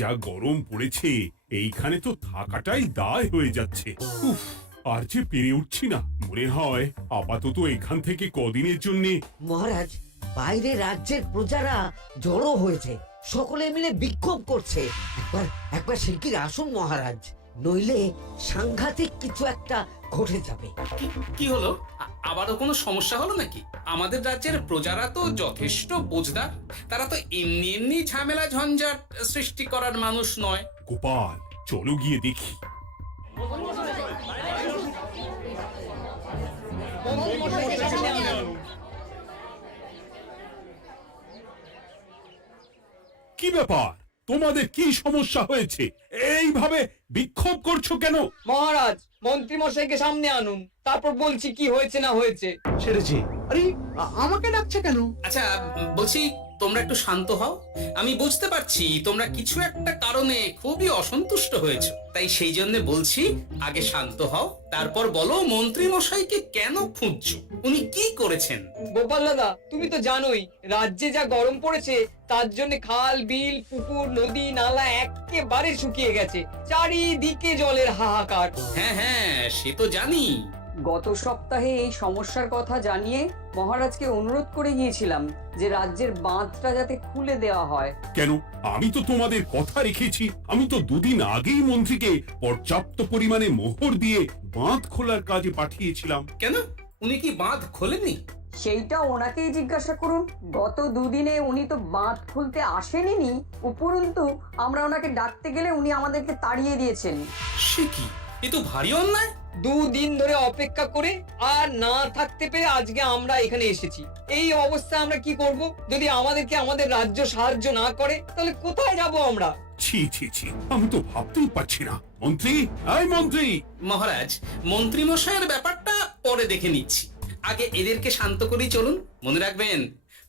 যা গরম পড়েছে এইখানে তো থাকাটাই দায় হয়ে যাচ্ছে। উফ, আর যে পেরে উঠছি না। মনে হয় আপাতত এখান থেকে কদিনের জন্য। মহারাজ, বাইরে রাজ্যের প্রজারা জড়ো হয়েছে, সকলে মিলে বিক্ষোভ করছে। একবার একবার শিগগির আসুন মহারাজ, নইলে সাংঘাতিক কিছু একটা ঘটে যাবে। কি হলো? আবারও কোনো সমস্যা হলো নাকি? আমাদের রাজ্যের প্রজারা তো যথেষ্ট বোঝদার, তারা তো এমনি এমনি ঝামেলা ঝঞ্ঝাট সৃষ্টি করার মানুষ নয়। গোপাল, চলো গিয়ে দেখি। কি ব্যাপার, তোমাদের কি সমস্যা হয়েছে? এইভাবে বিক্ষোভ করছো কেন? মহারাজ, মন্ত্রী মশাইকে সামনে আনুন, তারপর বলছি কি হয়েছে না হয়েছে। সেরেছে। আরে আমাকে ডাকছে কেন? আচ্ছা, বলছি তোমরা একটু শান্ত হও। আমি বুঝতে পারছি তোমরা কিছু একটা কারণে খুবই অসন্তুষ্ট হয়েছো, তাই সেই জন্য বলছি আগে শান্ত হও, তারপর বলো মন্ত্রী মশাইকে কেন খুঁজছো, উনি কি করেছেন। গোপাল দাদা, তুমি তো জানোই রাজ্যে যা গরম পড়েছে, তার জন্য খাল বিল পুকুর নদী নালা একেবারে শুকিয়ে গেছে, চারিদিকে জলের হাহাকার। হ্যাঁ হ্যাঁ, সে তো জানি। গত সপ্তাহে এই সমস্যার কথা জানিয়ে মহারাজকে অনুরোধ করে গিয়েছিলাম যে রাজ্যের বাঁধটা যাতে খুলে দেওয়া হয়। কেন? আমি তো তোমাদের কথা রেখেছি। আমি তো দুদিন আগেই মন্ত্রীকে পর্যাপ্ত পরিমাণে মোহর দিয়ে বাঁধ খোলার কাজে পাঠিয়েছিলাম। কেন, উনি কি বাঁধ খোলেননি? সেইটা ওনাকেই জিজ্ঞাসা করুন। গত দুদিনে উনি তো বাঁধ খুলতে আসেনি, উপরন্তু আমরা ওনাকে ডাকতে গেলে উনি আমাদেরকে তাড়িয়ে দিয়েছেন। সে কি, এ তো ভারী অন্যায়। দুদিন ধরে অপেক্ষা করে আর না থাকতে পেরে আজকে আমরা এখানে এসেছি। এই অবস্থা আমরা কি করব? যদি আমাদেরকে আমাদের রাজ্য সাহায্য না করে তাহলে কোথায় যাব আমরা? ছি ছি ছি, আমি তো ভাবতেই পারছি না। মন্ত্রী, এই মন্ত্রী! মহারাজ, মন্ত্রী মশাইয়ের ব্যাপারটা পরে দেখে নিচ্ছি, আগে এদেরকে শান্ত করেই চলুন। মনে রাখবেন,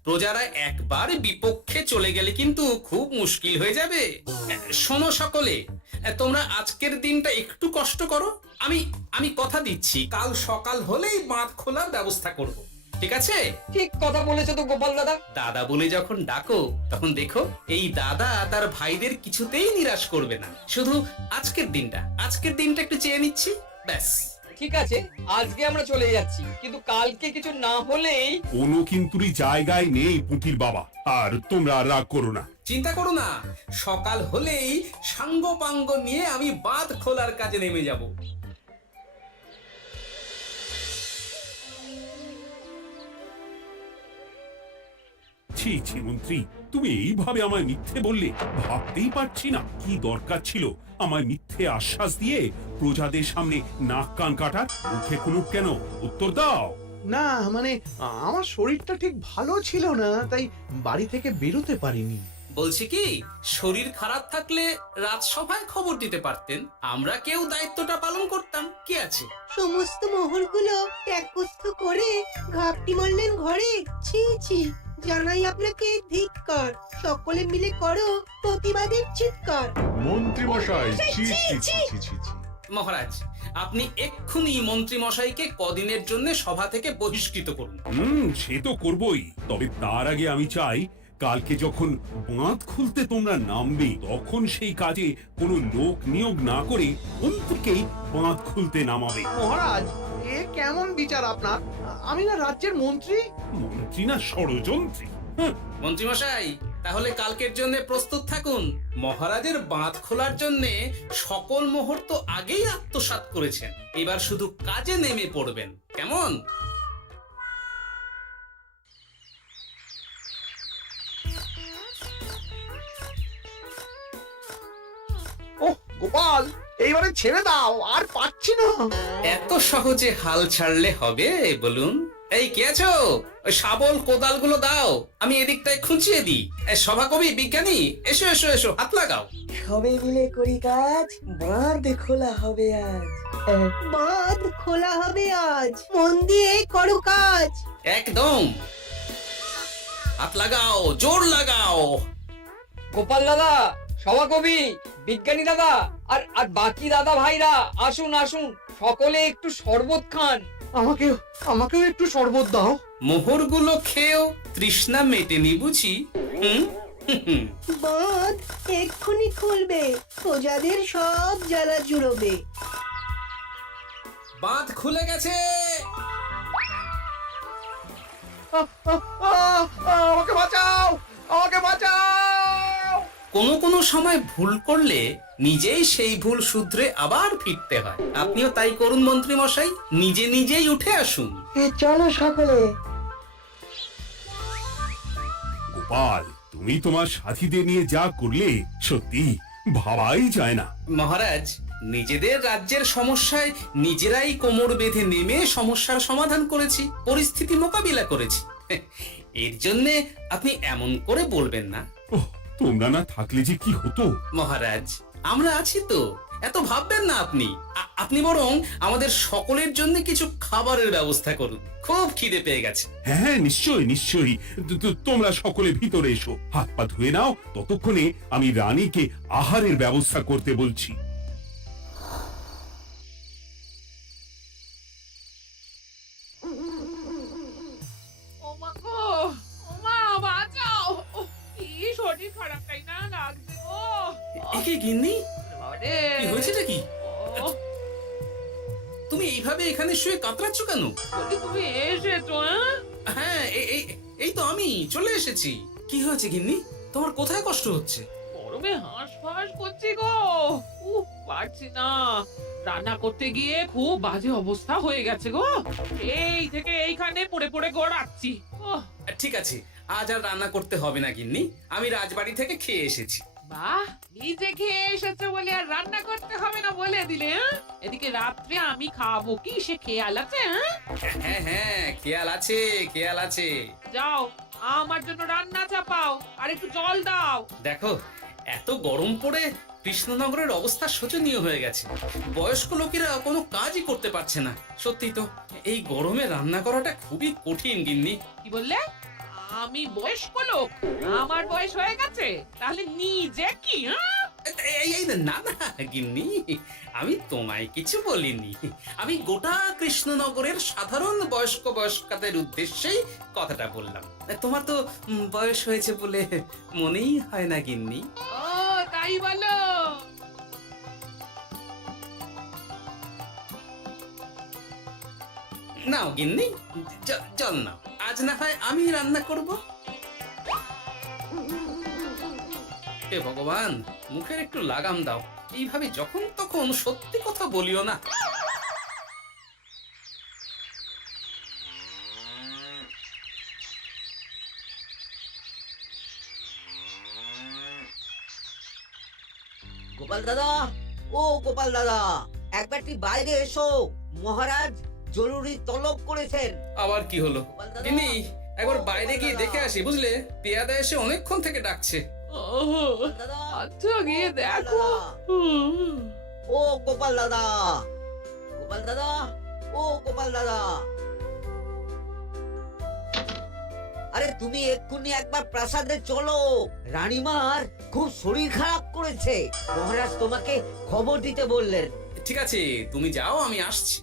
প্রজারা একবার বিপক্ষে চলে গেলে কিন্তু খুব মুশকিল হয়ে যাবে। শোনো সকলে, তোমরা আজকের দিনটা একটু কষ্ট করো। আমি কথা দিচ্ছি কাল সকাল হলেই বাঁধ খোলার ব্যবস্থা করব, ঠিক আছে? ঠিক কথা বলেছো তো গোপাল দাদা। দাদা বলে যখন ডাকো, তখন দেখো এই দাদা তার ভাইদের কিছুতেই নিরাশ করবে না। শুধু আজকের দিনটা একটু চেয়ে নিচ্ছি, ব্যাস। ঠিক আছে, আজকে আমরা চলে যাচ্ছি, কিন্তু কালকে কিছু না হলেই। কোনো কিন্তুরই জায়গায় নেই পুঁটির বাবা। আর তোমরা আর রাগ করো না। চিন্তা করো না, সকাল হলেই সাঙ্গ পাঙ্গ নিয়ে আমি বাঁধ খোলার কাজে নেমে যাব। ছি ছি মন্ত্রী, তুমি এইভাবে আমায় মিথ্যে বললে। ভাবতেই পারছি না কি দরকার ছিল আমায় মিথ্যে আশ্বাস দিয়ে প্রজাদের সামনে নাক কান কাটার। মুখে কুলুপ কেন? উত্তর দাও। না মানে আমার শরীরটা ঠিক ভালো ছিল না, তাই বাড়ি থেকে বেরোতে পারিনি। বলছি কি, শরীর খারাপ থাকলে রাজসভায় খবর দিতে পারতেন, আমরা কেউ দায়িত্বটা পালন করতাম, কি আছে? সমস্ত মোহরগুলো ত্যাগস্থ করে ঘাপটি মারলেন ঘরে। ছি ছি, জানাই আপনাকে ধিক্কার। সকলে মিলে করো প্রতিবাদের চিৎকার। মন্ত্রী মশাই, ছি ছি ছি ছি ছি ছি। মহারাজ, আপনি এক্ষুনি মন্ত্রী মশাইকে কদিনের জন্য সভা থেকে বহিষ্কৃত করুন। সে তো করবই। তবে তার আগে আমি চাই কালকে যখন বাঁধ খুলতে তোমরা নামবে, তখন সেই কাজে কোনো লোক নিয়োগ না করে অন্যকেই বাঁধ খুলতে নামাবে। মহারাজ, এ কেমন বিচার আপনার? আমি না রাজ্যের মন্ত্রী। মন্ত্রী না ষড়যন্ত্রী। মন্ত্রী মশাই, তাহলে কালকের জন্য প্রস্তুত থাকুন। মহারাজের বাঁধ খোলার জন্য সকল মোহর তো আগেই আত্মসাৎ করেছেন, এবার শুধু কাজে নেমে পড়বেন, কেমন? ওহ গোপাল, এইবারে ছেড়ে দাও, আর পাচ্ছি না। এত সহজে হাল ছাড়লে হবে বলুন? এই কে আছো? ওই শাবল কোদাল গুলো দাও, আমি এদিকটায় খুঁচিয়ে দিই। সভাকবি বিজ্ঞানী, এসো এসো এসো, হাত লাগাও। সবে মিলে করি কাজ, বাঁধ খোলা হবে আজ। বাঁধ খোলা হবে আজ, মন দিয়ে করো কাজ। একদম, হাত লাগাও, জোর লাগাও। গোপাল দাদা, সভাকবি, বিজ্ঞানী দাদা আর আর বাকি দাদা ভাইরা আসুন আসুন, সকলে একটু শরবত খান। আমাকেও একটু শরবত দাও। মোহরগুলো খেয়েও তৃষ্ণা মেটেনি বুঝি? হুম, বাঁধ এক্ষুনি খুলবে, প্রজাদের সব জ্বালা জুড়োবে। বাঁধ খুলে গেছে। আমাকে বাঁচাও, আমাকে বাঁচাও। কোনো সময় ভুল করলে নিজেই সেই ভুল শুধরে আবার ফিরতে হয়। আপনিও তাই করুন মন্ত্রী মশাই, নিজেই উঠে আসুন। চলো সকলে। গোপাল, তুমি তোমার সাথীদের নিয়ে যা করলে সত্যি ভাবাই যায় না। মহারাজ, নিজেদের রাজ্যের সমস্যায় নিজেরাই কোমর বেঁধে নেমে সমস্যার সমাধান করেছি, পরিস্থিতি মোকাবিলা করেছি। এর জন্য আপনি এমন করে বলবেন না। ওহ, তোমরা না থাকলে যে কি হতো। মহারাজ, আমরা আছি তো, এত ভাববেন না আপনি। আপনি বরং আমাদের সকলের জন্য কিছু খাবারের ব্যবস্থা করুন, খুব খিদে পেয়ে গেছে। হ্যাঁ, নিশ্চয়ই। তোমরা সকলে ভিতরে এসো, হাত পা ধুয়ে নাও। ততক্ষণে আমি রানীকে আহারের ব্যবস্থা করতে বলছি। ওমা গো, ওমা বাঁচাও, কি শরীর খারাপ তাই না লাগছে গো। একে গিন্নি, আরে কি হয়েছেটা কি? ও, তুমি এইভাবে এখানে শুয়ে কাতরাচ্ছ কেন? বলি তুমি এসেছো? হ্যাঁ, এই তো আমি চলে এসেছি। কি হয়েছে গিন্নি? তোমার কোথায় কষ্ট হচ্ছে? গরমে হাঁসফাঁস করছি গো, পারছি না। রান্না করতে গিয়ে খুব বাজে অবস্থা হয়ে গেছে গো, এই থেকে এইখানে পড়ে পড়ে গড়াচ্ছি। ঠিক আছে, আজ আর রান্না করতে হবে না গিন্নি, আমি রাজবাড়ি থেকে খেয়ে এসেছি। বাহ, নিজে খেয়ে এসেছো বলে আর রান্না করতে হবে না বলে দিলে, হ্যাঁ? এদিকে রাত্রে আমি খাবো কি সে খেয়াল আছে? হ্যাঁ, খেয়াল আছে। যাও, আমার জন্য রান্না চাপাও আর একটু জল দাও। দেখো, এত গরম পড়ে কৃষ্ণনগরের অবস্থা শোচনীয় হয়ে গেছে। বয়স্ক লোকেরা কোনো কাজই করতে পারছে না। সত্যি তো, এই গরমে রান্না করাটা খুবই কঠিন গিন্নি। কি বললে? আমি বয়স্ক লোক? আমার বয়স হয়ে গেছে, তাহলে নিজে কি? না গিন্নি, আমি তোমায় কিছু বলিনি। আমি গোটা কৃষ্ণনগরের সাধারণ বয়স্কাদের উদ্দেশ্যেই কথাটা বললাম। তোমার তো বয়স হয়েছে বলে মনেই হয় না গিন্নি। ও তাই বলো? নাও গিন্নি, জল নাও। আজ না হয় আমি রান্না করব। হে ভগবান, মুখের একটু লাগাম দাও। এইভাবে যখন তখন সত্যি কথা বলিও না। গোপাল দাদা, ও গোপাল দাদা, একবারটি বাইরে এসো। মহারাজ জরুরি তলব করেছেন। আবার কি হলো? গোপাল দাদা, গিন্নি, একবার ও বাইরে গোপাল গিয়ে দাদা। দেখে আসি, বুঝলে? পেয়াদা এসে অনেকক্ষণ থেকে ডাকছে। গোপাল দাদা, আচ্ছা গিয়ে গোপাল দেখো। দাদা, ও গোপাল দাদা, গোপাল দাদা, ও গোপাল দাদা। আরে তুমি এক্ষুনি একবার প্রাসাদে চলো, রানীমার খুব শরীর খারাপ করেছে। মহারাজ তোমাকে খবর দিতে বললেন। ঠিক আছে, তুমি যাও, আমি আসছি।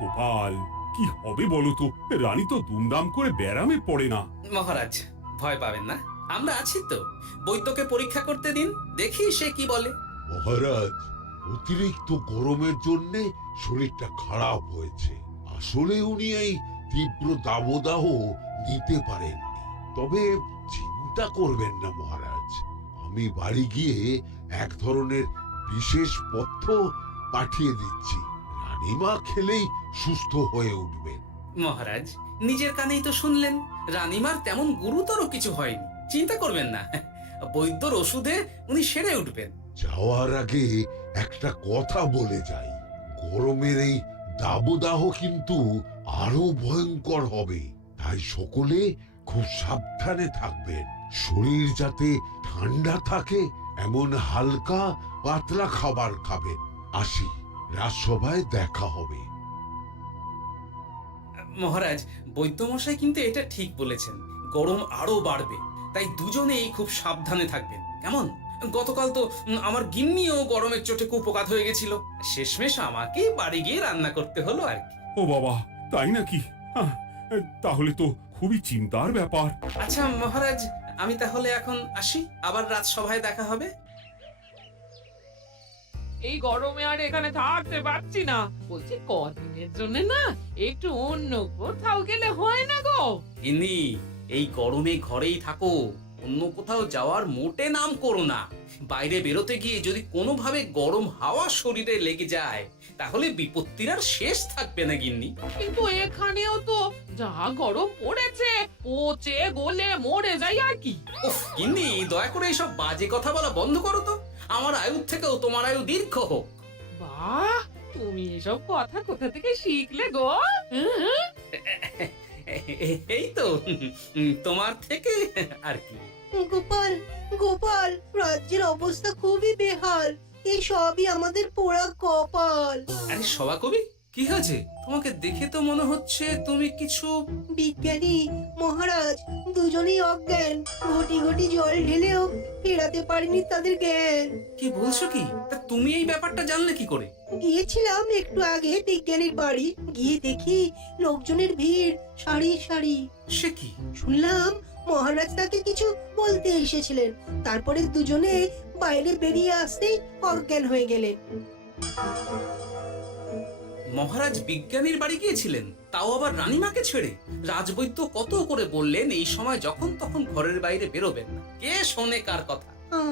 গোপাল, কি হবে বলো তো? রানী তো দুমদাম করে ব্যারামে পড়ে না। মহারাজ, ভয় পাবেন না, আমরা আছি তো। বৈদ্যকে পরীক্ষা করতে দিন, দেখি সে কি বলে। মহারাজ, অতিরিক্ত গরমের জন্য শরীরটা খারাপ হয়েছে। আসলে উনি এই তীব্র দাবদাহ নিতে পারেননি। তবে চিন্তা করবেন না মহারাজ, আমি বাড়ি গিয়ে এক ধরনের বিশেষ পথ্য পাঠিয়ে দিচ্ছি। রানীমা খেলেই সুস্থ হয়ে উঠবেন। মহারাজ, নিজের কানেই তো শুনলেন, রানীমার তেমন গুরুতর কিছু হয়নি, চিন্তা করবেন না। বৈদ্যর ওষুধে উনি সেরে উঠবেন। যাওয়ার আগে একটা কথা বলে যাই, গরমের এই দাবদাহ কিন্তু আরো ভয়ঙ্কর হবে। তাই সকলে খুব সাবধানে থাকবেন। শরীর যাতে ঠান্ডা থাকে এমন হালকা পাতলা খাবার খাবেন। আসি, রাজসভায় দেখা হবে। মহারাজ, বৈদ্যমশাই কিন্তু এটা ঠিক বলেছেন, গরম আরো বাড়বে। তাই দুজনেই খুব সাবধানে থাকবেন, কেমন? গতকাল তো আমার গিন্নিও গরমের চোটে কুপোকাত হয়ে গেছিল। শেষমেশ আমাকে বাড়ি গিয়ে রান্না করতে হলো আর কি। ও বাবা, তাই নাকি? আহ, তাহলে তো খুবই চিন্তার ব্যাপার। আচ্ছা মহারাজ, আমি তাহলে এখন আসি, আবার রাজসভায় দেখা হবে। এই গরমে আর এখানে থাকতে পারছি না। বলছি কদিনের জন্য না একটু অন্য কোথাও গেলে হয় না গো? গিন্নি, এই গরমে ঘরেই থাকো, অন্য কোথাও যাওয়ার মোটে নাম করো না। বাইরে বেরোতে গিয়ে যদি কোনোভাবে গরম হাওয়া শরীরে লেগে যায় তাহলে বিপত্তির আর শেষ থাকবে না গিন্নি। কিন্তু এখানেও তো যা গরম পড়েছে, পচে গলে মরে যাই আর কি। উফ গিন্নি, দয়া করে এইসব বাজে কথা বলা বন্ধ করো তো। আমার আয়ু থেকেও তোমার আয়ু দীর্ঘ হোক। বাহ, তুমি এসব কথা কোথা থেকে শিখলে গো? এই তো তোমার থেকে আর কি। গোপাল, গোপাল, রাজ্যের অবস্থা খুবই বেহাল। এই সবই আমাদের পোড়া কপাল। আরে সভা কবি, কি হয়েছে? তোমাকে দেখে তো মনে হচ্ছে তুমি কিছু... বিজ্ঞানী মহারাজ দুজনেই অজ্ঞান। ঘটি ঘটি জল ঢেলেও ফেরাতে পারেনি তাদের জ্ঞান। কি বলছো কি? তা তুমি এই ব্যাপারটা জানলে কি করে? গিয়েছিলাম একটু আগে বিজ্ঞানীর বাড়ি, গিয়ে দেখি লোকজনের ভিড় সারি সারি। সে কি? শুনলাম মহারাজ তাকে কিছু বলতে এসেছিলেন, তারপরে দুজনে বাইরে বেরিয়ে আসতেই অজ্ঞান হয়ে গেলেন। মহারাজ বিজ্ঞানীর বাড়ি গিয়েছিলেন, তাও আবার রানীমাকে ছেড়ে? রাজবৈদ্য কত করে বললেন এই সময় যখন তখন ঘরের বাইরে বেরোবেন না। কে শোনে কার কথা?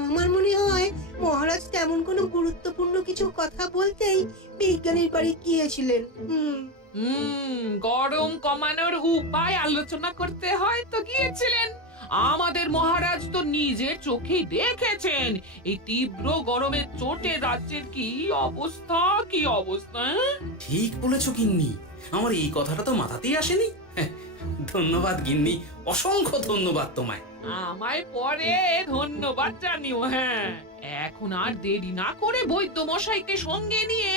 আমার মনে হয় মহারাজ তেমন কোনো গুরুত্বপূর্ণ কিছু কথা বলতেই বিজ্ঞানীর বাড়ি গিয়েছিলেন। গরম কমানোর উপায় আলোচনা করতে হয় তো গিয়েছিলেন। আমাদের মহারাজ তো নিজের চোখেই দেখেছেন এই তীব্র গরমের চোটে রাজ্যের কি অবস্থা, কি অবস্থা। ঠিক বলেছো গিন্নি, আমার এই কথাটা তো মাথাতেই আসেনি। ধন্যবাদ গিন্নি, অসংখ্য ধন্যবাদ তোমায়। আমায় পরে ধন্যবাদ জানিও। হ্যাঁ, এখন আর দেরি না করে বৈদ্য মশাইকে সঙ্গে নিয়ে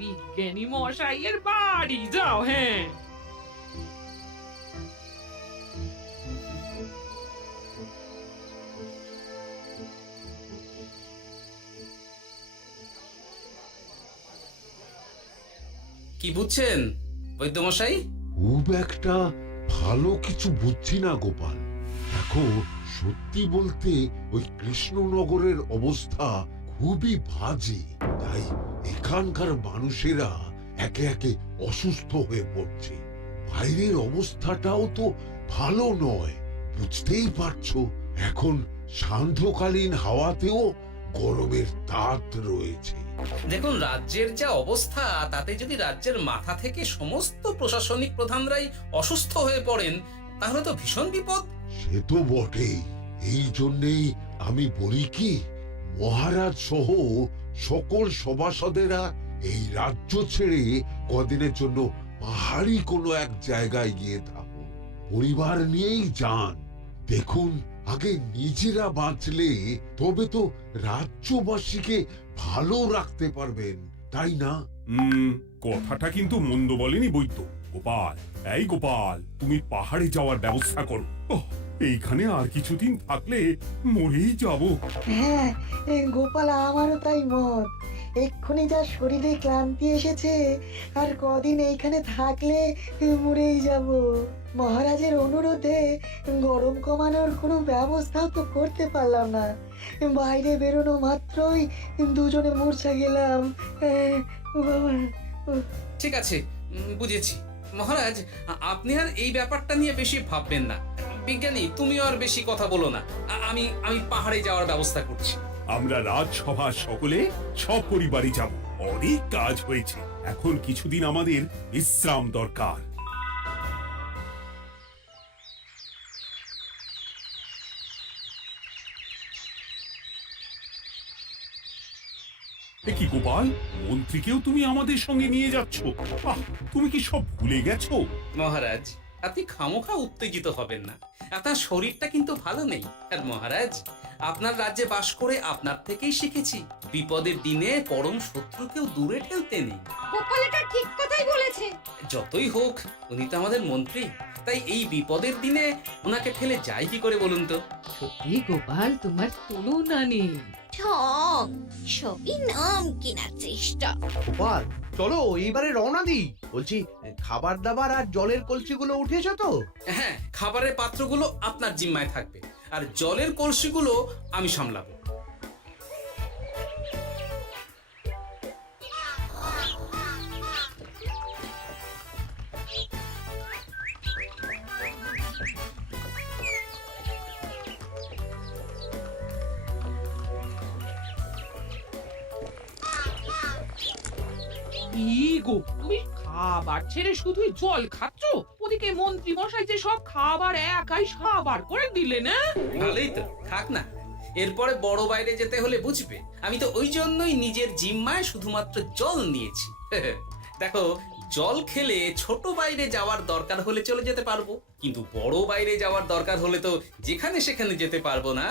বিজ্ঞানী মশাইয়ের বাড়ি যাও। হ্যাঁ, কি বুঝছেন বৈদ্যমশাই? খুব একটা ভালো কিছু বুঝছি না গোপাল। দেখো, সত্যি বলতে ওই কৃষ্ণনগরের অবস্থা খুবই বাজে। তাই এখানকার মানুষেরা একে একে অসুস্থ হয়ে পড়ছে। বাইরের অবস্থাটাও তো ভালো নয়, বুঝতেই পারছো। এখন সান্ধ্যকালীন হাওয়াতেও গরমের তাপ রয়েছে। দেখুন, রাজ্যের যা অবস্থা তাতে যদি রাজ্যের মাথা থেকে সমস্ত প্রশাসনিক প্রধানরাই অসুস্থ হয়ে পড়েন তাহলে তো ভীষণ বিপদ। সে তো বটেই। এই জন্যেই আমি বলি কি, মহারাজ সহ সকল সভাসদেরা এই রাজ্য ছেড়ে কদিনের জন্য পাহাড়ি কোনো এক জায়গায় গিয়ে থাকুন, পরিবার নিয়েই যান। দেখুন, আগে নিজেরা বাঁচলে তবে তো রাজ্যবাসীকে ভালো রাখতে পারবেন, তাই না? কথাটা কিন্তু মন্দ বলেনি বৈদ্য। গোপাল, এই গোপাল, তুমি পাহাড়ে যাওয়ার ব্যবস্থা করো। এইখানে আর কিছুদিন থাকলে মরেই যাব। হ্যাঁ গোপাল, আমারও তাই মত। এক্ষুনি যা শরীরে ক্লান্তি এসেছে, আর কদিন এইখানে থাকলে মরেই যাব। মহারাজের অনুরোধে গরম কমানোর কোনো ব্যবস্থাও তো করতে পারলাম না। বাইরে বেরোনো মাত্রই দুজনে মূর্ছা গেলাম। বাবা, ঠিক আছে, বুঝেছি। মহারাজ, আপনি আর এই ব্যাপারটা নিয়ে বেশি ভাববেন না। বিজ্ঞানী, তুমিও আর বেশি কথা বলো না। আমি পাহাড়ে যাওয়ার ব্যবস্থা করছি। আমরা রাজসভা সকলে সপরিবারে যাব। অনেক কাজ হয়েছে, এখন কিছুদিন আমাদের বিশ্রাম দরকার। কি গোপাল, মন্ত্রীকেও তুমি আমাদের সঙ্গে নিয়ে যাচ্ছ? তুমি কি সব ভুলে গেছো? মহারাজ, আপনি খামোখা উত্তেজিত হবেন না। আপনার শরীরটা কিন্তু ভালো নেই। আর মহারাজ, আপনার রাজ্যে বাস করে আপনার থেকেই শিখেছি বিপদের দিনে পরম শত্রুকেও দূরে ঠেলতে নেই। গোপাল এটা ঠিক কথাই বলেছে। যতই হোক, উনি তো আমাদের মন্ত্রী, তাই এই বিপদের দিনে ওনাকে ফেলে যায় কি করে বলুন তো? সত্যি গোপাল, তোমার তুলনা নেই। ঠং সবই নাম কেনার চেষ্টা। গোপাল চলো এইবারে রওনা দিই। বলছি খাবার দাবার আর জলের কলসিগুলো উঠেছো তো? হ্যাঁ, খাবারের পাত্রগুলো আপনার জিম্মায় থাকবে, আর জলের কলসিগুলো আমি সামলাবো। কি গো, তুমি খাবার ছেড়ে শুধুই জল খাচ্ছ? ওদিকে মন্ত্রী মশাই যে সব খাবার একাই সাবার করে দিলেন না? ভালোই তো, থাক না। এরপরে বড় বাইরে যেতে হলে বুঝবে, আমি তো ওই জন্যই নিজের জিম্মায় শুধুমাত্র জল নিয়েছি। দেখো, জল খেলে ছোট বাইরে যাওয়ার দরকার হলে চলে যেতে পারবো, কিন্তু বড় বাইরে যাওয়ার দরকার হলে তো যেখানে সেখানে যেতে পারবো না।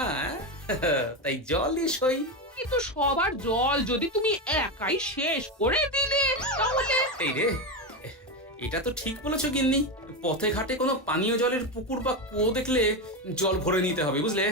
তাই জলই সই। কিন্তু সবার জল যদি তুমি একাই শেষ করে দিলে তাহলে? এই রে, এটা তো ঠিক বলেছো গিন্নি। পথে ঘাটে কোনো পানীয় জলের পুকুর বা কুয়ো দেখলে জল ভরে নিতে হবে, বুঝলে?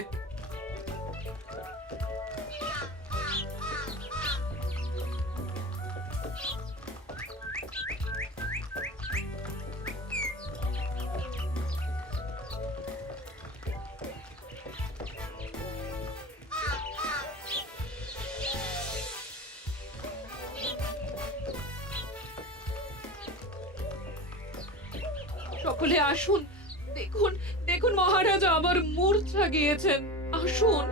সকলে আসুন, দেখুন দেখুন মহারাজ আবার মূর্ছা গিয়েছেন। আসুন।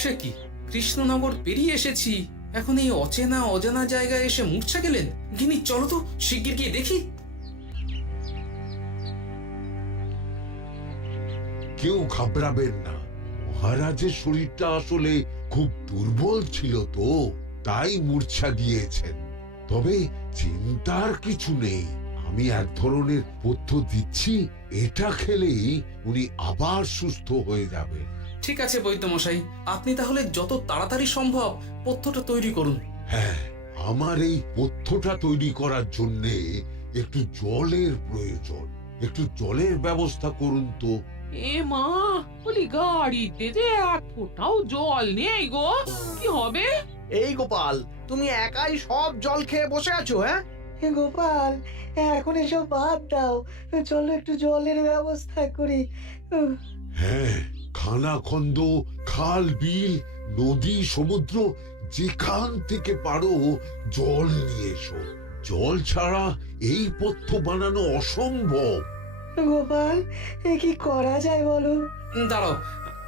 সে কি, কৃষ্ণনগর পেরিয়ে এসেছি, এখন এই অচেনা অজানা জায়গায় এসে মূর্ছা গেলেন? গিন্নি চলো তো শিগগির গিয়ে দেখি। কেউ ঘাবড়াবেন না, মহারাজের শরীরটা আসলে খুব দুর্বল ছিল তো, তাই মূর্ছা গিয়েছেন। তবে চিন্তার কিছু নেই, আমি এক ধরনের পথ্য দিচ্ছি, এটা খেলেই উনি আবার সুস্থ হয়ে যাবেন। ঠিক আছে বৈদ্যমশাই, আপনি তাহলে যত তাড়াতাড়ি সম্ভব পথ্যটা তৈরি করুন। হ্যাঁ, আমার এই পথ্যটা তৈরি করার জন্য একটু জলের প্রয়োজন। একটু জলের ব্যবস্থা করুন তো। এ মা, বলি গাড়িতে যে এক ফোঁটাও জল নেই গো, কি হবে? এই গোপাল, তুমি একাই সব জল খেয়ে বসে আছো? হ্যাঁ গোপাল, এখন এসব বাদ দাও, চলো একটু জলের ব্যবস্থা করি। হ্যাঁ, খানাখন্দ, খাল, বিল, নদী, সমুদ্র, যেখান থেকে পারো জল নিয়ে এসো। জল ছাড়া এই পথ্য বানানো অসম্ভব। গোপাল, এ কি করা যায় বলো? দাঁড়াও,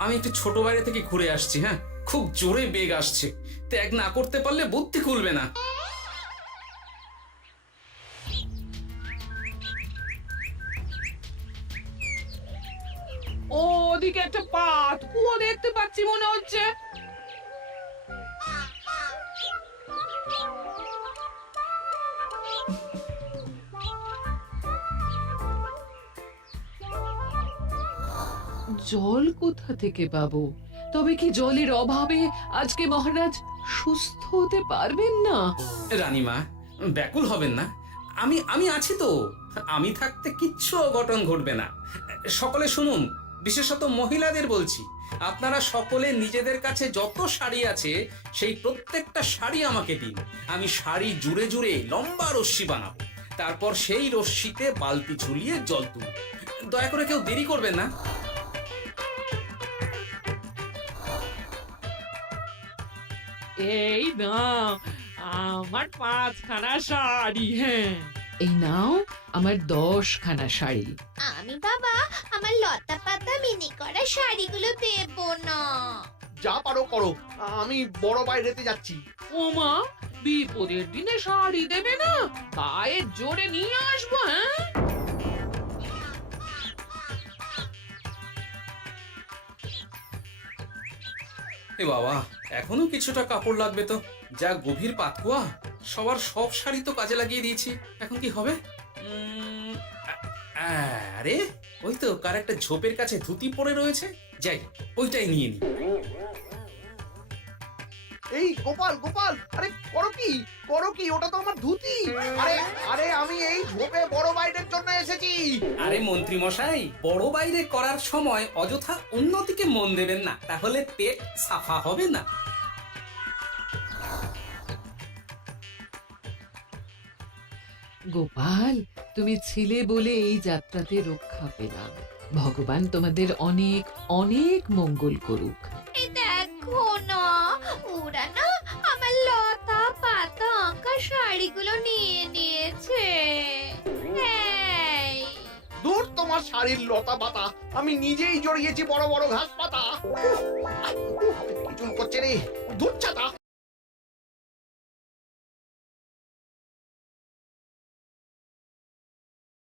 আমি একটু ছোট বাইরে থেকে ঘুরে আসছি। হ্যাঁ, খুব জোরে বেগ আসছে, ত্যাগ না করতে পারলে বুদ্ধি খুলবে না। ওদিকে একটা পাত কুয়ো দেখতে পাচ্ছি মনে হচ্ছে। জল কোথা থেকে পাবো? তবে কি জলের অভাবে আজকে মহারাজ সুস্থ হতে পারবেন না? রানীমা, ব্যাকুল হবেন না, আমি আমি আছি তো। আমি থাকতে কিচ্ছু অঘটন ঘটবে না। সকলে শুনুন, বিশেষত মহিলাদের বলছি, আপনারা সকলে নিজেদের কাছে যত শাড়ি আছে সেই প্রত্যেকটা শাড়ি আমাকে দিন। আমি শাড়ি জুড়ে জুড়ে লম্বা রশ্মি বানাবো, তারপর সেই রশ্মিতে বালতি ঝুলিয়ে জল তুলব। দয়া করে কেউ দেরি করবেন না। এই নাও আমার 5খানা শাড়ি। হ্যাঁ, এই নাও আমার 10খানা শাড়ি। আমি বাবা আমার লতা পাতা মিনি করা শাড়িগুলো দেব না। যা পারো করো, আমি বড় বাইরেতে যাচ্ছি। ওমা, বিপদের দিনে শাড়ি দেবে না? গায়ের জোরে নিয়ে আসবো। হ্যাঁ, এ বাবা, এখনো কিছুটা কাপড় লাগবে তো। যা গভীর পাতকুয়া, সবার সব শাড়ি তো কাজে লাগিয়ে দিয়েছি, এখন কি হবে? আরে ওই তো কার একটা ঝোপের কাছে ধুতি পড়ে রয়েছে, যাই ওইটাই নিয়ে নি। এই গোপাল, গোপাল, আরে করো কি, ওটা তো আমার ধুতি। আরে আরে আমি এই ঝোপে বড় বাইরের জন্য এসেছি। আরে মন্ত্রী মশাই, বড় বাইরে করার সময় অযথা অন্যদিকে মন দেবেন না, তাহলে পেট সাফা হবে না। গোপাল, তুমি ছিলে বলে এই যাত্রাতে রক্ষা পেলাম। ভগবান তোমাদের অনেক অনেক মঙ্গল করুক। এই দেখো না, ওরা না আমার লতা পাতা আঁকা শাড়িগুলো নিয়ে নিয়েছে। এই, দূর তোমার শাড়ির লতা পাতা, আমি নিজেই জড়িয়েছি বড় বড় ঘাস পাতা। চুল করছে রে, দূর ছাতা।